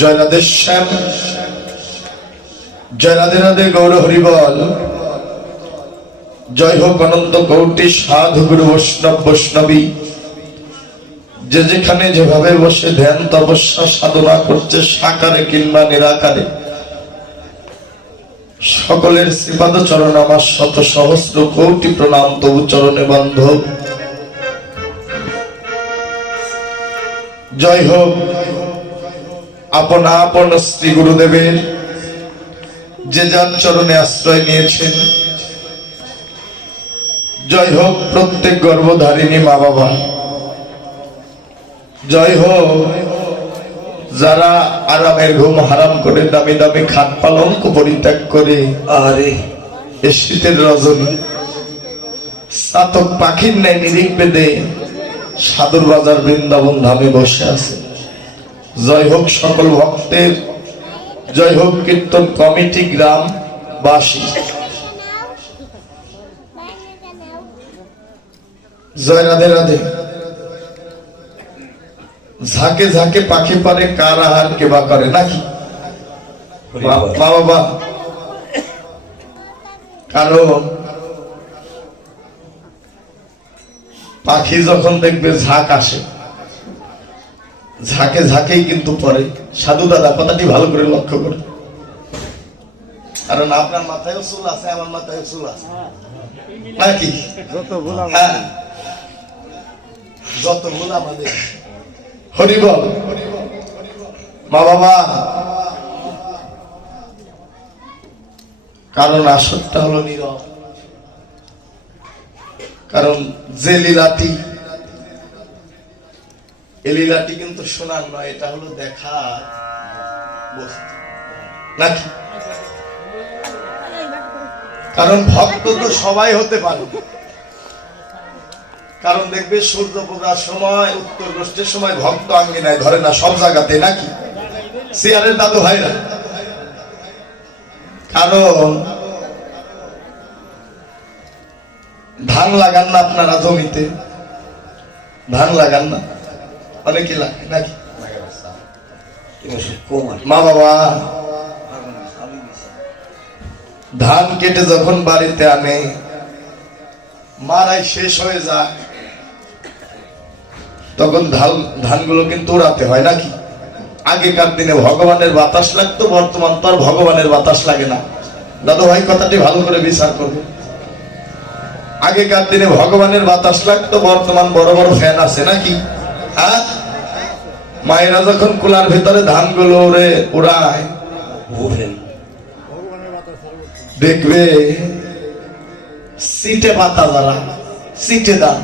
জয় রাধে শ্যাম, জয় রাধে রাধে গৌর হরিবল। জয় হোক অনন্ত কোটি সাধু গুরু বৈষ্ণব বৈষ্ণবী, যে যেখানে যেভাবে বসে ধ্যান তপস্যা সাধনা করছে, সাকারে কিংবা নিরাকারে, সকলের শ্রীপাদ চরণ আমার শত সহস্র কোটি প্রণাম। তবু চরণে বান্ধব। জয় হোক আপনা আপন শ্রী গুরুদেবের, যে যার চরণে আশ্রয় নিয়েছেন। জয় হোক প্রত্যেক গর্ভধারিণী মা বাবা। জয় হোক যারা আরামের ঘুম হারাম করে দামি দামি খাট পালঙ্ক পরিত্যাগ করে আরে এ শীতের রজনী চাতক পাখির ন্যায় নিরিখ বেঁধে সাধুর বাজার বৃন্দাবন ধামে বসে আছে। জয় হোক সকল ভক্তের, জয় হোক কীর্তন কমিটি গ্রামবাসী। জয় রাধে রাধে। ঝাঁকে ঝাঁকে পাখি পারে, কার আহার কেবা করে নাকি মা বাবা। কারণ পাখি যখন দেখবে ঝাঁক আসে, ঝাঁকে ঝাঁকেই কিন্তু পরে। সাধু দাদা কথাটি ভালো করে লক্ষ্য করে, কারণ আপনার মাথায় চুল আছে, আমার মাথায় চুল আছে নাকি, যত ভুল আমাদের। হরি বল মা বাবা। কারণ আসরটা হলো নীরব, কারণ যে লীলাটি, এই লীলাটি কিন্তু শোনার নয়, এটা হলো দেখা বস্তু নাকি। কারণ ভক্ত তো সবাই হতে পারে। কারণ দেখবে সূর্য পূজার সময়, উত্তর গোষ্ঠীর সময় ভক্ত আঙ্গিনায় ধরে না, সব জায়গাতে নাকি, সিয়ারের দাদু হয় না। কারণ ধান লাগান না আপনারা জমিতে, ধান লাগান না, অনেকে লাগে নাকি মা বাবা। ধান কেটে যখন বাড়িতে আনে, মারাই শেষ হয়ে যায়, তখন ধানগুলো কিন্তু উড়াতে হয় নাকি। আগেকার দিনে ভগবানের বাতাস লাগতো, বর্তমান তো আর ভগবানের বাতাস লাগে না। দাদু ভাই কথাটি ভালো করে বিচার করবে। আগেকার দিনে ভগবানের বাতাস লাগতো, বর্তমান বড় বড় ফ্যান আছে নাকি। হ্যাঁ, মায়েরা যখন কুলার ভিতরে ধানগুলো উড়ায়, দেখবে সিটে পাতা, যারা সিটে দান,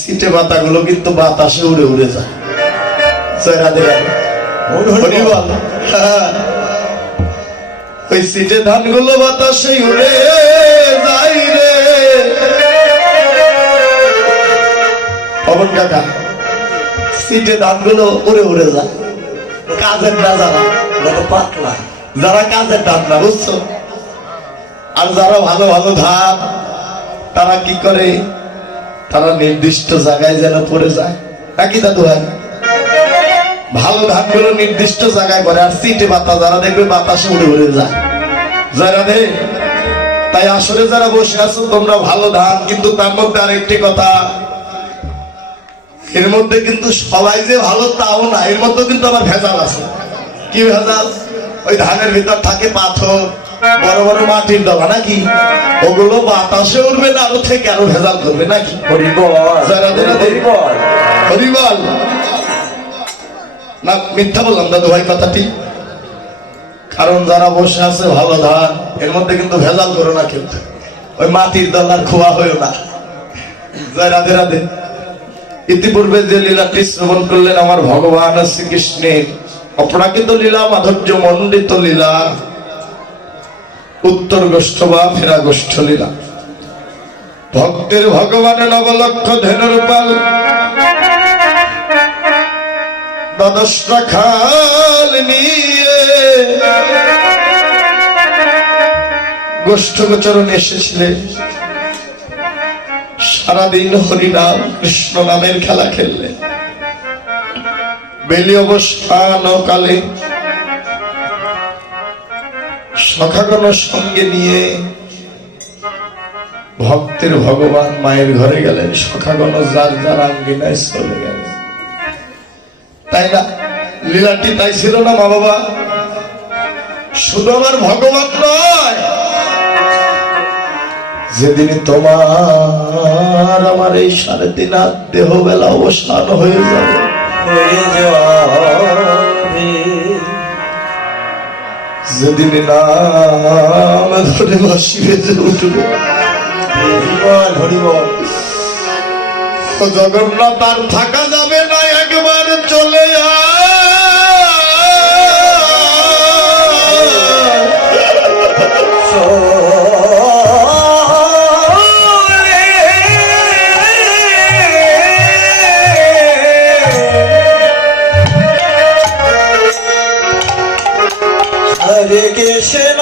সিটে পাতা গুলো কিন্তু বাতাসে উড়ে উড়ে যায়। ওই সিটে ধান গুলো বাতাসে উড়ে যায় রে পবন কাকা। সিটে ধান গুলো উড়ে উড়ে যায়, কাজের না যারা পাতলা, যারা কাজের ধান না, বুঝছো। আর যারা ভালো ভালো ধান, তারা কি করে, তারা নির্দিষ্ট জায়গায় যেন পড়ে যায় নাকি দাদু ভাই। ভালো ধান গুলো নির্দিষ্ট জায়গায় পড়ে, আর সিটে পাতা যারা দেখবে বাতাসে উড়ে উড়ে যায়। যারা দে তাই আসলে যারা বসে আছো তোমরা ভালো ধান, কিন্তু তার মধ্যে আরেকটি কথা, এর মধ্যে কিন্তু সবাই যে ভালো তাও না, এর মধ্যে কিন্তু আবার ভেজাল আছে। কি ভেজাল? ওই ধানের ভিতর থাকে পাথর, বড় বড় মাটির ডগা নাকি, ওগুলো বাতাসে উঠবে না, আরো থেকে আরো ভেজাল করবে নাকি। হরিবল হরিবল না, মিথ্যা বললাম দাদু ভাই কথাটি। কারণ যারা বসে আছে ভালো ধান, এর মধ্যে কিন্তু ভেজাল করো না কেউ, ওই মাটির দলার খোয়া হয়েও না। জয় রাধে রাধে। ইতিপূর্বে যে লীলাটি শ্রবণ করলেন আমার ভগবান শ্রীকৃষ্ণের অপরাকিত লীলা, মাধুর্য মণ্ডিত লীলা, উত্তর গোষ্ঠ বা ফেরা গোষ্ঠ লীলা। ভক্তের ভগবানের নবলক্ষ ধেনুর পাল, দ্বাদশ রাখাল নিয়ে গোষ্ঠ গোচরণ এসেছিলেন। সারাদিন হরিনাম কৃষ্ণ নামের খেলা খেললেন। বেলি অবসান কালে সখাগণ সঙ্গে নিয়ে ভক্তের ভগবান মায়ের ঘরে গেলেন। সখাগণ যার যার আঙ্গিনায় চলে গেলেন। তাই না? লীলাটি তাই ছিল না মা বাবা? শুধু আমার ভগবান নয়, যেদিন তোমার আমার এই 3.5 হাত দেহ বেলা অবসান হয়ে যাবে, যেদিন নাম ধরে বাঁশি বেজে উঠবে, জগন্নাথ আর থাকা যাবে না, একবার চলে হরে কৃষ্ণ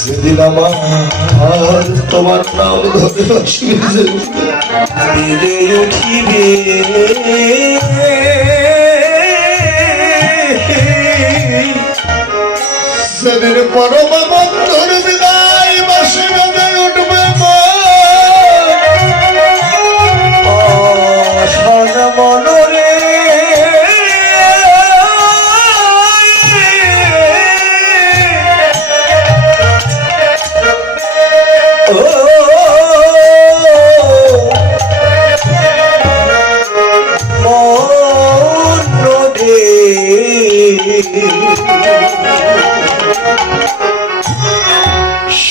যেদিন আমার তোমার নাম ধরে বাঁশি বেজে উঠিবে সেদিন পরম বন্ধুর বিদায় বাঁশি বেজে উঠবে শোন মনরে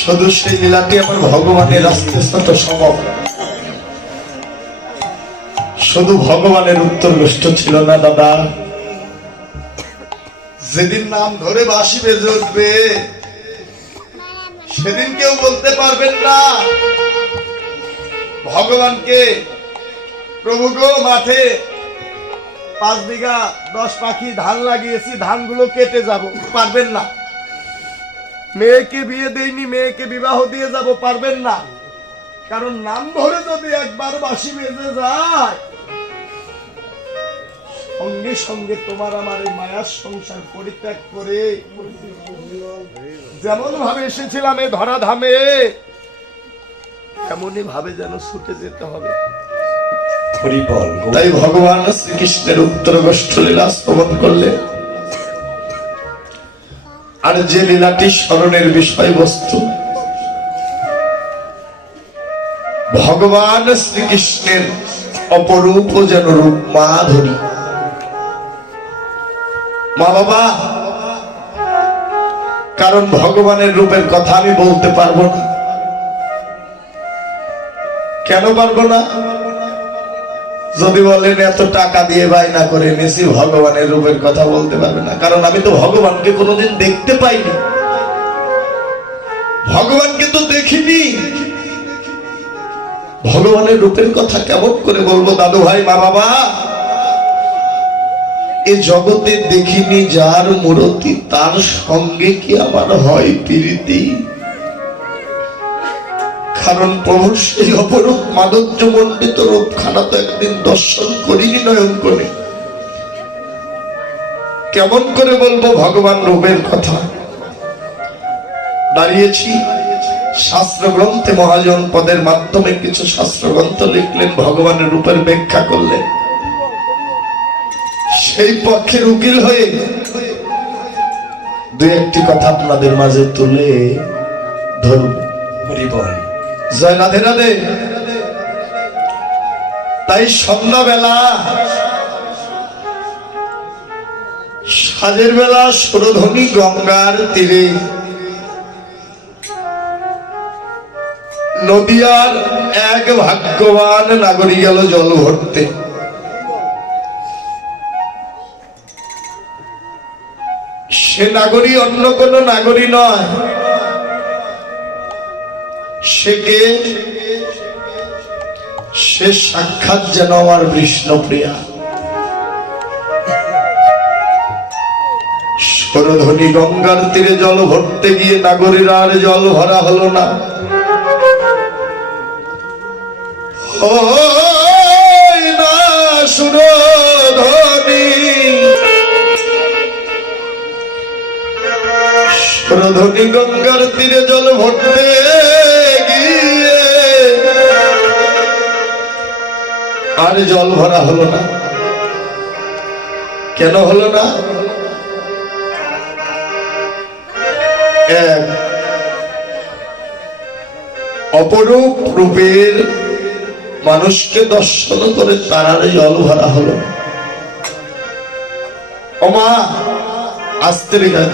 শুধু সেই লীলাটি আমার ভগবানের রাস্তার সাথে সম। শুধু ভগবানের উত্তর গোষ্ঠ ছিল না দাদা। যেদিন নাম ধরে বাঁশি বেজে উঠবে সেদিন কেউ বলতে পারবেন না ভগবানকে, প্রভু গো মাঠে 5 বিঘা 10 পাখি ধান লাগিয়েছি, ধানগুলো কেটে যাব, পারবেন না। মেয়েকে বিয়ে দেইনি, মেয়েকে বিবাহ দিয়ে যাব, পারবেন না। কারণ নাম ধরে যদি একবার বাঁশি বেজে যায়, সঙ্গে সঙ্গে তোমার আমার এই মায়ার সংসার পরিত্যাগ করে যেমন ভাবে এসেছিলাম এই ধরা ধামে, এমনই ভাবে যেন ছুটে যেতে হবে। তাই ভগবান শ্রীকৃষ্ণের উত্তর গোষ্ঠ লীলা শ্রবণ করলেন। আর যে লীলাটি স্মরণের বিষয়বস্তু, ভগবান শ্রীকৃষ্ণের অপরূপ যেন রূপ মাধুরী। মা বাবা, কারণ ভগবানের রূপের কথা আমি বলতে পারবো না। কেন পারবো না? যদি বলেন এত টাকা দিয়ে বায়না করে এনেছি, ভগবানের রূপের কথা বলতে পারবে না। কারণ আমি তো ভগবানকে কোনোদিন দেখতে পাইনি, ভগবানকে তো দেখিনি। ভগবানের রূপের কথা কেমন করে বলবো দাদু ভাই, মা বাবা? এ জগতে দেখিনি যার মূরতি, তার সঙ্গে কি আমার হয় প্রীতি? কারণ প্রভুর সেই অপরূপ মাধুর্য মণ্ডিত রূপখানা তো একদিন দর্শন করিনি নয়ন করে। কেমন করে বলবো ভগবান রূপের কথা? দাঁড়িয়েছি শাস্ত্র গ্রন্থে, মহাজন পদের মাধ্যমে কিছু শাস্ত্র গ্রন্থ লিখলেন, ভগবানের রূপের ব্যাখ্যা করলেন। সেই পক্ষের উকিল হয়ে 2-1টি কথা আপনাদের মাঝে তুলে ধরব। জয় রাধে রাধে। তাই সন্ধ্যাবেলা, সাজের বেলা সুরধ্বনি গঙ্গার তীরে নদিয়ার এক ভাগ্যবান নাগরী গেল জল ভরতে। সে নাগরী অন্য কোন নাগরী নয়, সে কে? সে সাক্ষাৎ যেন আমার বিষ্ণুপ্রিয়া। স্বরধ্বনি গঙ্গার তীরে জল ভরতে গিয়ে নাগরের আর জল ভরা হলো না। ওই না সুরধ্বনি, সুরধ্বনি গঙ্গার তীরে জল ভরতে গিয়ে আর জল ভরা হলো না। কেন হলো না? এক অপরূপ রূপের মানুষকে দর্শন করে তারারে জল ভরা হলো। ওমা আস্তে রেখা,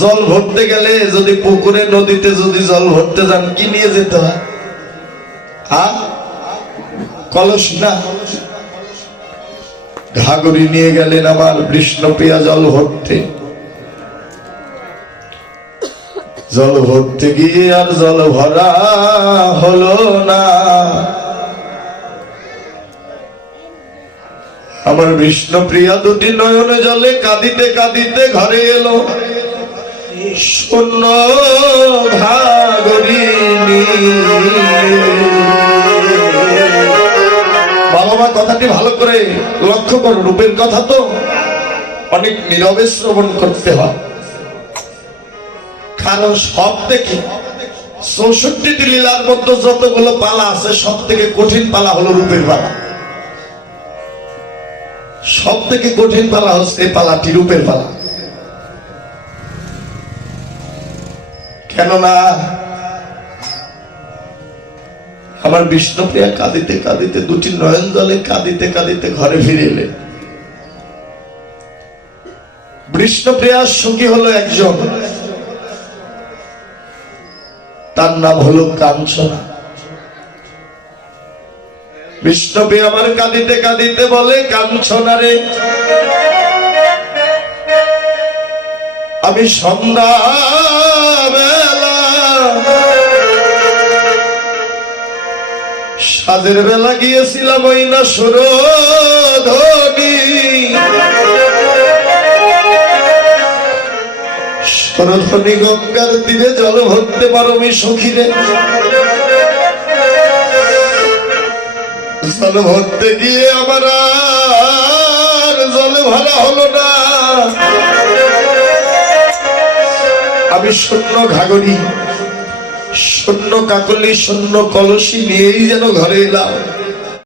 জল ভরতে গেলে যদি পুকুরে নদীতে যদি জল ভরতে যান কি নিয়ে যেতে হয়? কলস না, ঘাগরি নিয়ে গেলেন আমার বিষ্ণুপ্রিয়া জল ভরতে। জল ভরতে গিয়ে আর জল ভরা হলো না। আমার বিষ্ণুপ্রিয়া দুটি নয়ন জলে কাঁদিতে কাঁদিতে ঘরে এলো। শূন্য ঘাগরি বাবা, কথাটি ভালো করে লক্ষ্য করো। রূপের কথা তো অনেক নীরবে শ্রবণ করতে হয়, কারণ সব থেকে 64টি লীলার মধ্যে যতগুলো পালা আছে সব থেকে কঠিন পালা হলো রূপের পালা। সব থেকে কঠিন পালা হচ্ছে এই পালাটি, রূপের পালা। কেননা আমার বিষ্ণুপ্রিয়া কাঁদিতে কাঁদিতে দুটি নয়ন জলে কাঁদিতে কাঁদিতে ঘরে ফিরে এলেন। বিষ্ণুপ্রিয়ার সঙ্গী হলো একজন, তার নাম হলো কাঞ্চনা। বিষ্ণুপ্রিয়া আমার কাঁদিতে কাঁদিতে বলে, কাঞ্চনা রে, আমি সন্ধ্যা বেলা সাজের বেলা গিয়েছিলাম ওই না সুরধ্বনি। সুরধ্বনি গঙ্গার তীরে জল ভরতে পারো আমি সখীরে। জল ভরতে গিয়ে আমার আর জল ভরা হলো না। আমি শূন্য ঘাগরি, শূন্য কাকলি, শূন্য কলসি নিয়েই যেন ঘরে এলাম।